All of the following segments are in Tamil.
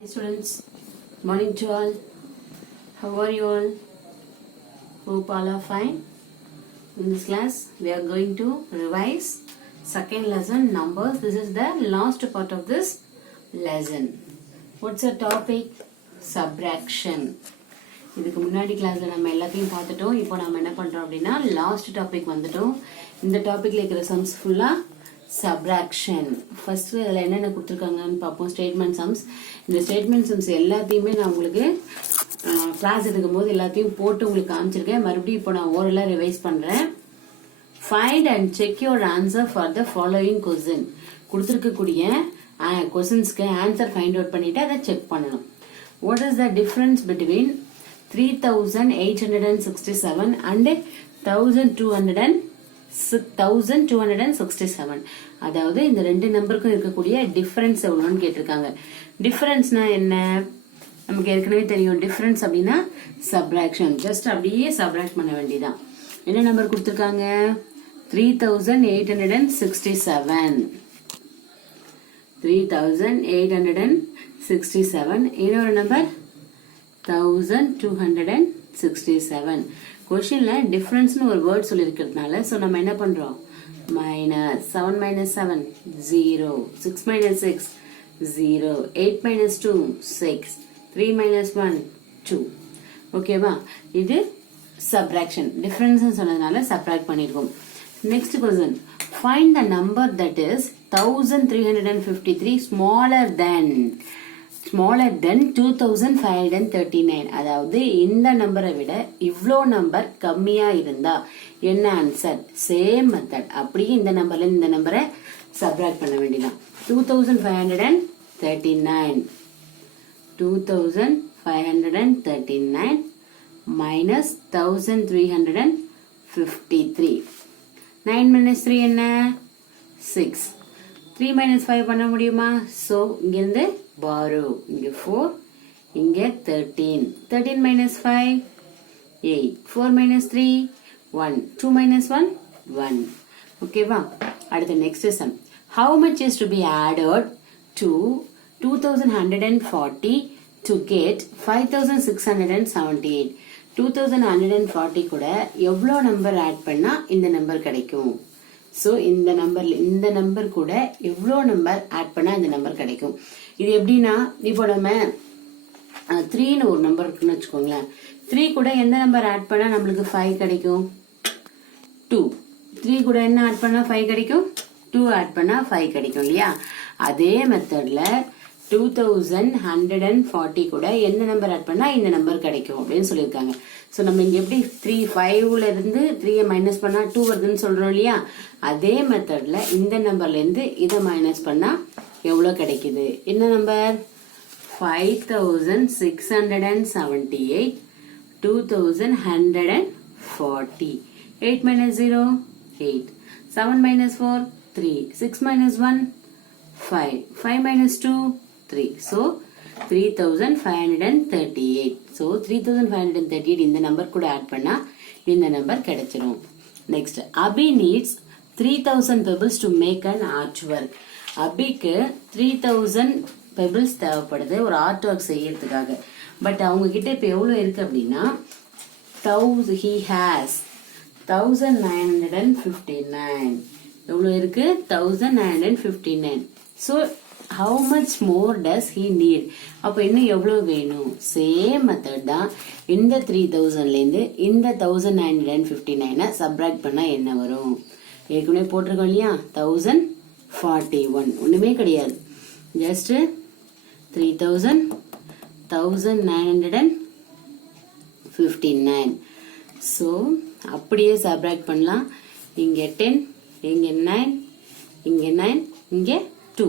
Hi students, morning to all. How are you all? Hope all are fine. In this class, we are going to revise second lesson numbers. This is the last part of this lesson. What's the topic? Subtraction. இதுக்கு முன்னாடி கிளாஸ்ல நம்ம எல்லாத்தையும் பார்த்துட்டோம். இப்போ நாம என்ன பண்றோம் அப்படின்னா லாஸ்ட் டாபிக் வந்துட்டோம். இந்த டாபிக்ல இருக்கிற சம்ஸ் ஃபுல்லா சப்ராக்ஷன். ஃபர்ஸ்ட் அதில் என்னென்ன கொடுத்துருக்காங்கன்னு பார்ப்போம். Statement sums. இந்த ஸ்டேட்மெண்ட் சம்ஸ் எல்லாத்தையுமே நான் உங்களுக்கு கிளாஸ் எடுக்கும் போது எல்லாத்தையும் போட்டு உங்களுக்கு காமிச்சிருக்கேன். மறுபடியும் இப்போ நான் ஓரலாக ரிவைஸ் பண்ணுறேன். Find and check your answer for the following question. கொடுத்துருக்கக்கூடிய கொஸ்டின்ஸ்க்கு ஆன்சர் ஃபைண்ட் அவுட் பண்ணிட்டு அதை செக் பண்ணணும். What is the difference between 3867 and 1267? அதாவது இந்த ரெண்டு நம்பருக்கும் இருக்கக்கூடிய டிஃபரன்ஸ் எவ்வளோன்னு கேட்டிருக்காங்க. டிஃபரன்ஸ்னா என்ன? நமக்கு ஏற்கனவே தெரியும். டிஃபரன்ஸ் அப்படின்னா சப்ராக்ஷன். ஜஸ்ட் அப்படியே சப்ராக்ட் பண்ண வேண்டியதான். என்ன நம்பர் கொடுத்துருக்காங்க? 3867. 3867. இன்னொரு நம்பர் 1267. கொஸ்டின்ல டிஃபரன்ஸ்னு ஒரு வேர்ட் சொல்லியிருக்கிறதுனால ஸோ நம்ம என்ன பண்றோம்? minus 7 minus 7 0, 6 minus 6 0, 8 minus 2 6, 3 minus 1 2. ஓகேவா? இது சப்ராக்ஷன். டிஃபரன்ஸ் சொன்னதுனால சப்ராக்ட் பண்ணிருக்கோம். Next question. Find the number that is 1353 smaller than 2539. அதாவது இந்த நம்பரை விட இவ்வளோ நம்பர் கம்மியா இருந்தா என்ன ஆன்சர்? Same method. அப்படியே இந்த நம்பர்ல இந்த நம்பரை சப்ராக்ட் பண்ண வேண்டியதான். 2539 minus 1353. 9 minus 3 என்ன? 6. 3 minus 5 பண்ண முடியுமா? So இங்கிருந்து borrow. இங்க 4, இங்க 13. 13 minus 5 8. 4 minus 3 1. 2 minus 1 1. ஓகேவா? அடுத்த next sum. How much is to be added to 2140 to get 5678? 2140 கூட எவ்வளோ நம்பர் ஆட் பண்ணா இந்த நம்பர் கிடைக்கும்? ஸோ இந்த நம்பர் கூட எவ்வளோ நம்பர் ஆட் பண்ணா இந்த நம்பர் கிடைக்கும்? இது எப்படின்னா, இப்போ நம்ம 3ன்னு ஒரு நம்பர் இருக்குன்னு வச்சுக்கோங்களேன். 3 கூட எந்த நம்பர் ஆட் பண்ணா நம்மளுக்கு 5 கிடைக்கும்? 2. 3 கூட என்ன ஆட் பண்ணா 5 கிடைக்கும்? 2 ஆட் பண்ணா 5 கிடைக்கும் இல்லையா? அதே மெத்தட்ல 2140 கூட எந்த நம்பர் ஆட் பண்ணா இந்த நம்பர் கிடைக்கும் அப்படின்னு சொல்லியிருக்காங்க. ஸோ நம்ம இங்க எப்படி 5ல இருந்து 3 மைனஸ் பண்ணா 2 வருதுன்னு சொல்றோம் இல்லையா? அதே மெத்தட்ல இந்த நம்பர்ல இருந்து இதை மைனஸ் பண்ணா எவ்வளவு கிடைக்குது? என்ன number? 5678. 2140. 8 minus 0 8. 7 minus 4 3. 6 minus 1 5. 5 minus 2 3. So 3538. So 3538 இந்த நம்பர் கூட ஆட் பண்ணா இந்த நம்பர் கிடைச்சிரும். Next, Abhi needs 3000 pebbles to make an artwork. அபிக்கு 3000 pebbles தேவைப்படுது ஒரு ஆர்ட் ஒர்க் செய்யறதுக்காக. பட் அவங்க கிட்ட இப்ப எவ்வளவு இருக்கு அப்படின்னா he has 1959. எவ்வளவு இருக்கு? 1959. So how much more does he need? அப்ப இன்னும் எவ்வளவு வேணும்? சேம் மெத்தட் தான். இந்த 3000ல இருந்து இந்த 1959 சப்ராக்ட் பண்ணா என்ன வரும்? ஏற்கனவே போட்டிருக்கோம் இல்லையா? 1041. ஒண்ணுமே கிடையாது. ஜஸ்ட் 3000 1959. ஸோ அப்படியே சப்ராக்ட் பண்ணலாம். இங்க 10, இங்க 9, இங்க 9, இங்க 2.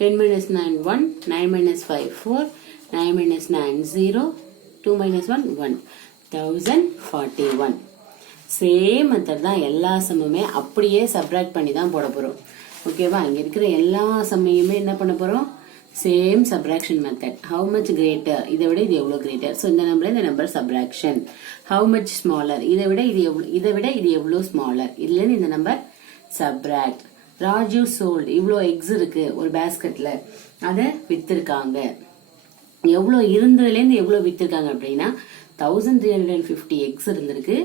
10 minus 9 1. 9 minus 5 4. 9 minus 9 0. 2 minus 1 1. 1041. Same method தான். எல்லா சம்முமே அப்படியே சப்ராக்ட் பண்ணி தான் போட போறோம். ஓகேவா? இங்க இருக்கிற எல்லா சம்மையுமே என்ன பண்ண போறோம்? Same subtraction method. How much greater? இதை விட இது எவ்வளவு கிரேட்டர்? ஸோ இந்த நம்பர் இந்த number subtraction. How much smaller? இதை விட இது எவ்வளவு ஸ்மாலர்? இதுல இருந்து இந்த நம்பர் சப்ராக்ட். ராஜு சோல்ட். இவ்வளோ எக்ஸ் இருக்கு ஒரு பேஸ்கெட்ல, அதை வித்திருக்காங்க. எவ்வளோ இருந்ததுலேருந்து எவ்வளோ விற்றுருக்காங்க அப்படின்னா 1350 எக்ஸ் இருந்திருக்கு.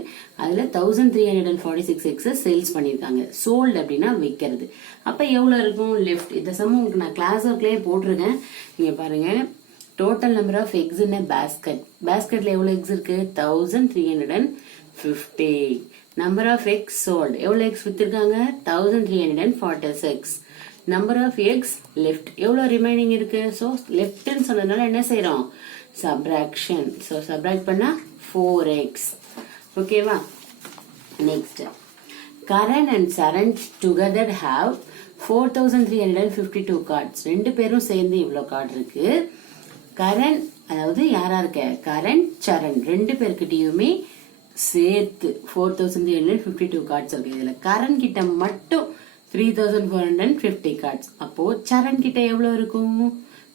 அதில் 1346 எக்ஸை சேல்ஸ் பண்ணியிருக்காங்க. சோல்டு அப்படின்னா விற்கிறது. அப்போ எவ்வளோ இருக்கும் லெஃப்ட்? இந்த சம் உங்களுக்கு நான் கிளாஸ் ஒர்க்லேயே போட்டிருக்கேன். நீங்கள் பாருங்கள், total number of eggs in basket. பேஸ்கெட்டில் எவ்வளோ எக்ஸ் இருக்கு? 1350. நம்பர் ஆஃப் எக்ஸ் சோல்டு, எவ்வளோ எக்ஸ் விற்றுருக்காங்க? 1346. நம்பர் ஆஃப் எக்ஸ் லெஃப்ட், எவ்வளோ ரிமைனிங் இருக்கு? ஸோ லெஃப்ட்னு சொன்னதுனால என்ன செய்யறோம்? சப்ராக்ஷன். ஸோ சப்ராக்ட் பண்ணா 4x. ஓகேவா? Next, Karan and Saran together have 4352 cards. ரெண்டு பேரும் சேர்ந்து இவ்வளோ கார்டு இருக்கு. கரண், அதாவது யாரா இருக்க? கரண் சரண் ரெண்டு பேருக்கிட்டையுமே சேர்த்து 4352 கார்ட்ஸ் இருக்கு. இதுல கரண் கிட்ட மட்டும் 3450 கார்ட்ஸ். அப்போ சரண் கிட்ட எவ்வளவு இருக்கும்?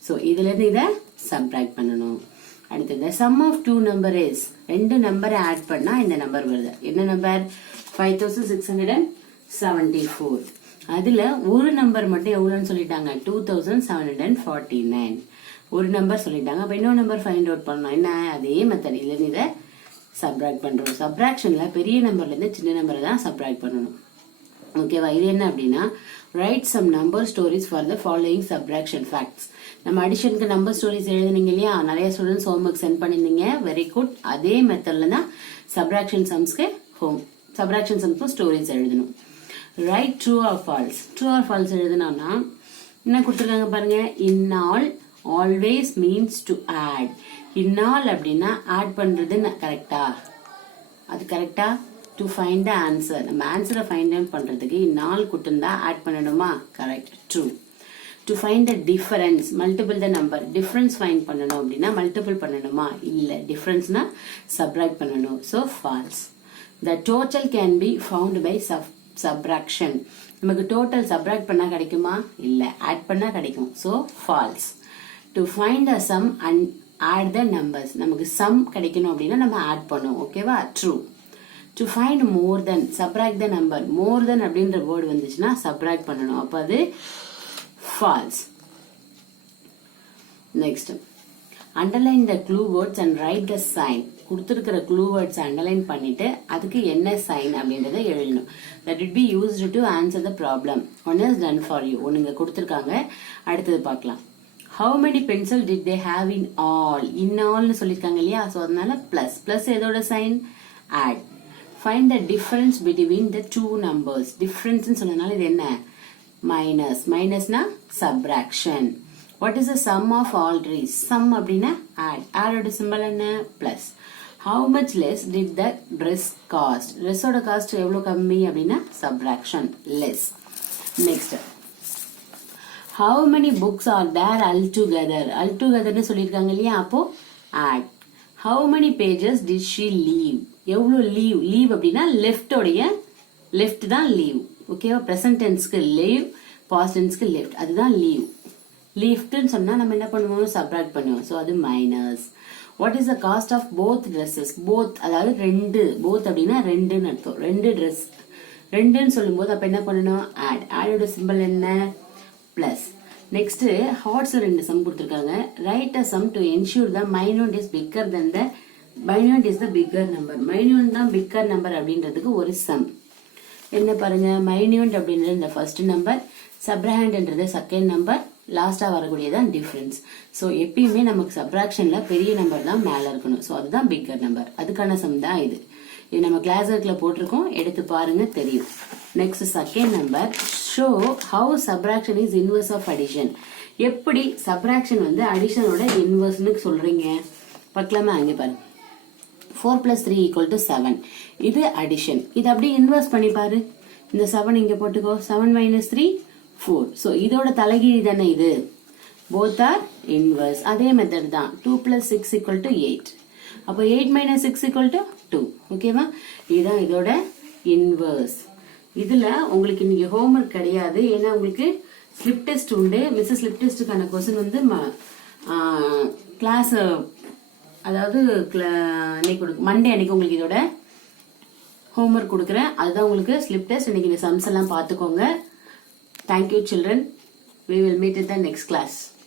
சோ இதுல இருந்து இத சப்ட்ராக்ட் பண்ணணும். அடுத்தது sum of two number is, ரெண்டு நம்பரை ஆட் பண்ணா இந்த நம்பர் வருது. என்ன நம்பர்? 5674. அதுல ஒரு நம்பர் மட்டும் எவ்வளவுன்னு சொல்லிட்டாங்க? 2749. ஒரு நம்பர் சொல்லிட்டாங்க. அப்ப இன்னொரு நம்பர் ஃபைண்ட் அவுட் பண்ணணும். என்ன? அதே மெத்தட். இதுல இருந்து இதை சப்ட்ராக்ட் பண்றோம். சப்ட்ராக்ஷன்ல பெரிய நம்பர்ல இருந்து சின்ன நம்பரை தான் சப்ட்ராக்ட் பண்ணணும். ஓகேவா? இது என்ன அப்படின்னா, write some number stories for the following subtraction facts. நம்ம அடிஷனுக்கு நம்பர் ஸ்டோரிஸ் எழுதுனீங்க இல்லையா? நிறைய ஸ்டூடெண்ட்ஸ் ஹோம்ஒர்க் சென்ட் பண்ணிருந்தீங்க. Very good. அதே மெத்தட்ல தான் சப்ட்ராக்ஷன் சம்ஸ்க்கு ஸ்டோரிஸ் எழுதணும். Write true or false. True or false எழுதணும்னா என்ன கொடுத்துருக்காங்க பாருங்க. In all always means to add. In all அப்படின்னா ஆட் பண்றது கரெக்டா? அது கரெக்டா? டு ஃபைண்ட் த ஆன்சர், நம்ம ஆன்சரை ஃபைண்ட் அவுட் பண்றதுக்கு இன்ஆல் கொடுத்துருந்தா ஆட் பண்ணணுமா? Correct, true. To find the difference, multiple the number, difference ஃபைண்ட் பண்ணணும் அப்படின்னா மல்டிபிள் பண்ணணுமா? இல்ல, டிஃபரன்ஸ்னா சப்ட்ராக்ட் பண்ணணும். So false. The total can be found by subtraction. நமக்கு டோட்டல் சப்ட்ராக்ட் பண்ணா கிடைக்குமா? இல்ல, ஆட் பண்ணா கிடைக்கும். So false. To find a sum and add the numbers, நமக்கு சம் கிடைக்கணும் அப்படின்னா நம்ம ஆட் பண்ணுவோம். ஓகேவா? True. To find more than, subtract the number. More than அப்படின்ற வேர்டு வந்துச்சுன்னா சப்ராக்ட் பண்ணணும். அப்ப அது false. Next, underline the clue words and write the sign. கொடுத்துருக்கிற க்ளூ வேர்ட்ஸ் அண்டர்லைன் பண்ணிட்டு அதுக்கு என்ன சைன் அப்படின்றத எழுதணும். That it be used to answer the problem. One is done for you. ஒண்ணுங்க கொடுத்துருக்காங்க. அடுத்தது பார்க்கலாம். How many pencil did they have in all? In all னு சொல்லிருக்காங்க இல்லையா? சோ அதனால பிளஸ். பிளஸ் எதோட sign? add. Find the difference between the two numbers. Difference னு சொன்னனால இது என்ன? மைனஸ். மைனஸ்னா subtraction. What is the sum of all trees? Sum அப்படின்னா add. add ஓட சிம்பல் என்ன? Plus. How much less did the dress cost? dress ஓட காஸ்ட் எவ்வளவு கம்மி அப்படின்னா subtraction, less. Next, how many books are there altogether? altogether னு சொல்லிருக்காங்க இல்லையா? அப்போ add. how many pages did she leave? எவ்வளவு leave அப்படின்னா left உடைய left தான் leave. ஓகேவா? present tenseக்கு leave, past tenseக்கு left. அதுதான் leave. left னு சொன்னா நம்ம என்ன பண்ணுவோம்? subtract பண்ணுவோம். so அது minus. what is the cost of both dresses? both அதாவது ரெண்டு. both அப்படின்னா ரெண்டுன்னு அர்த்தம். ரெண்டு dress. ரெண்டுன்னு சொல்லும்போது அப்ப என்ன பண்ணணும்? add. add ஓட சிம்பல் என்ன? பிளஸ். நெக்ஸ்ட், ஹார்ட்ஸ்ல ரெண்டு சம் கொடுத்திருக்காங்க. Write a sum to ensure the minuend is bigger then the minuend is the bigger number. Minuend தான் பிக்கர் நம்பர் அப்படின்றதுக்கு ஒரு சம். என்ன பாருங்க, மைனூட் அப்படின்றது இந்த ஃபர்ஸ்ட் நம்பர், சப்ராஹண்ட்ன்றது செகண்ட் நம்பர், லாஸ்டா வரக்கூடியதான் டிஃபரன்ஸ். ஸோ எப்பயுமே நமக்கு சப்ராக்ஷன்ல பெரிய நம்பர் தான் மேல இருக்கணும். ஸோ அதுதான் பிக்கர் நம்பர். அதுக்கான சம் தான் இது. இது நம்ம கிளாஸ் ஒர்க்ல போட்டிருக்கோம், எடுத்து பாருங்க தெரியும். Next second number, show how subtraction is inverse of addition. எப்படி சப்ராக்ஷன் வந்து அடிஷனோட இன்வர்ஸ்னு சொல்றீங்க பார்க்கலாமா? அங்கே பாருங்க, 4 + 3 = 7. இது அடிஷன். இது அப்படியே இன்வர்ஸ் பண்ணி பாரு. இந்த 7 இங்க போட்டுக்கோ. 7 - 3 4. ஸோ இதோட தலைகீழி தானே இது. Both are inverse. அதே மெத்தட் தான். 2 + 6 = 8. அப்போ 8 - 6 = 2. ஓகேவா? இதுதான் இதோட இன்வர்ஸ். இதுல உங்களுக்கு இன்னைக்கு ஹோம்ஒர்க் கிடையாது. ஏன்னா உங்களுக்கு ஸ்லிப் டெஸ்ட் உண்டு. மிஸ் ஸ்லிப் டெஸ்டுக்கான கொஸ்டின் வந்து கிளாஸ், அதாவது மண்டே அன்னைக்கு உங்களுக்கு இதோட ஹோம்ஒர்க் கொடுக்குறேன். அதுதான் உங்களுக்கு ஸ்லிப் டெஸ்ட். இன்னைக்கு இந்த சம்ஸ் எல்லாம் பார்த்துக்கோங்க. Thank you children. We will meet in the next class.